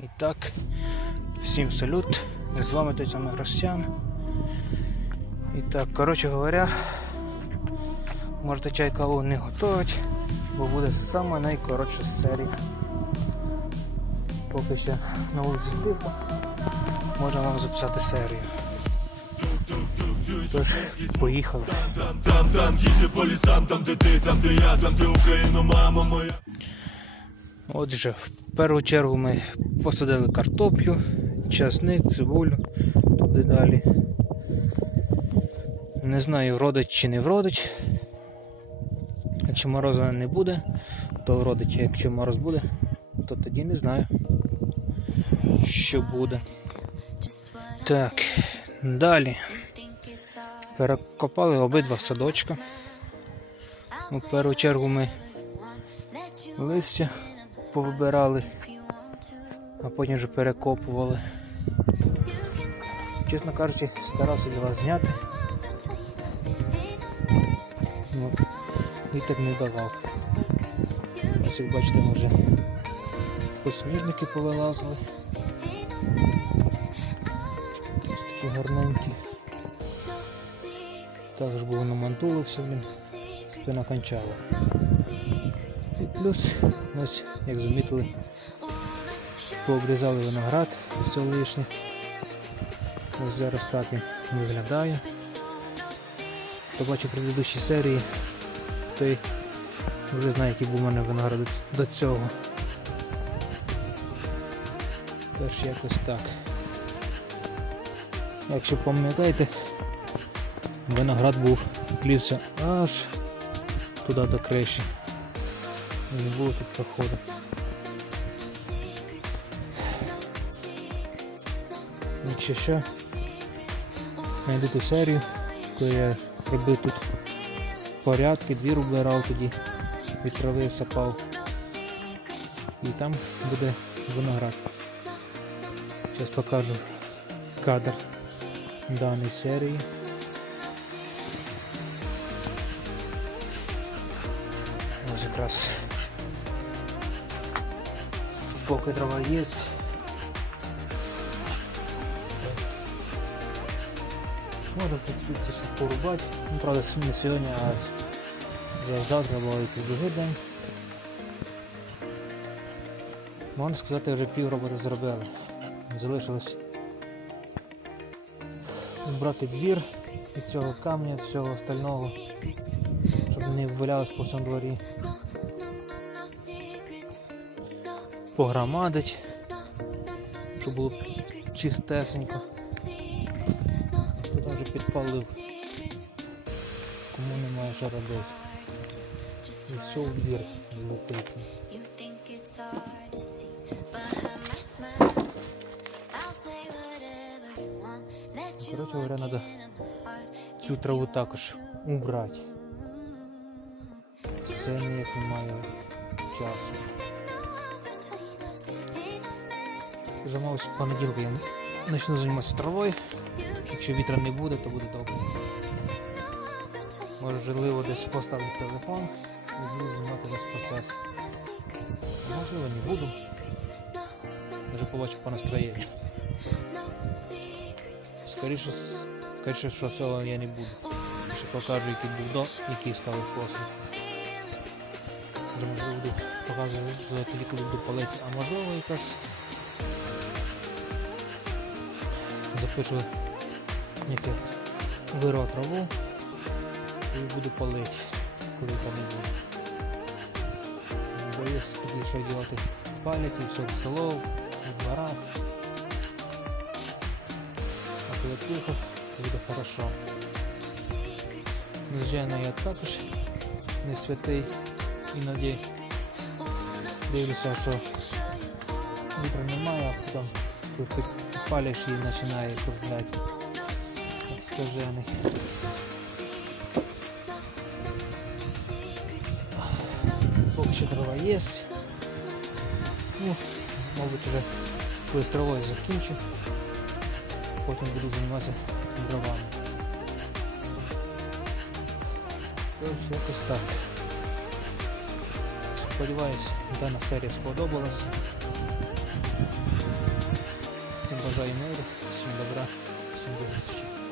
І так, всім салют. З вами Тетяна Ростян. І так, коротше говоря, можете чай каву не готувати, бо буде саме найкоротша серія. Поки ще на вулиці тихо, можна вам записати серію. Тож, поїхали. Там, там, їздять по лісам, там, де ти, там, де я, там, де Україна, мама моя. Отже, в першу чергу ми посадили картоплю, часник, цибулю, туди далі. Не знаю, вродить чи не вродить. Якщо морозу не буде, то вродить, а якщо мороз буде, то тоді не знаю, що буде. Так, далі. Перекопали обидва садочка. У першу чергу ми листя повибирали, а потім вже перекопували. Чесно кажучи, старався для вас зняти. Ну, вітер не давав. Ось як бачите, ми вже посніжники повилазили. Ось такі гарненькі. Також було намантуло блін, спина кончала. І плюс, ось, як замітили, пообрізали виноград, все лишнє. Ось зараз так він виглядає. Хто бачив предыдущі серії, той вже знає, який був у мене виноград до цього. Тож якось так. Якщо пам'ятаєте, виноград був плівся аж туди до криші. Не було тут проходу. Якщо що, знайду серію, коли я робив тут порядки, двір убирав тоді, від трави сапав. І там буде виноград. Зараз покажу кадр даної серії. Ось якраз поки трава є. Можна, в принципі, це ще. Ну, правда, не сьогодні, а вже завтра або якийсь другий день. Можна сказати, вже пів роботи зробили. Залишилось збрати двір від цього камня, всього остального, щоб не валялось по всьому дворі. Погромадить, щоб було чистесенько. Тут вже підпалив. Кому немає що робити. І все у двір летить. Коротше говоря, треба цю траву також убрати. Це ніяк немає часу. Вже з я почну займатися травою. Якщо вітра не буде, то буде добре. Можливо, десь поставлю телефон і буду знімати весь процес. Можливо, не буду. Вже побачу по настроєнню. Скоріше, скоріше, що цього я не буду. Ще покажу, який був до, який став після. Вже можливо буду показувати коли буду палити, а можливо якась запишу яке вирвав траву і буду палити, коли там не буде. Бо є такі, що ділати палять і все в село, в дворах. А коли тихо, буде хорошо. Звичайно, я також не святий іноді дивлюся, що вітра немає, а потім коли палиш і починає кружляти. Як скажений. Поки що дрова є. Ну, мабуть, вже коли з травою закінчу. Потім буду займатися дровами. Тож, якось так. Сподіваюсь, дана серія сподобалася. zajmę, to się dobra, są dobrze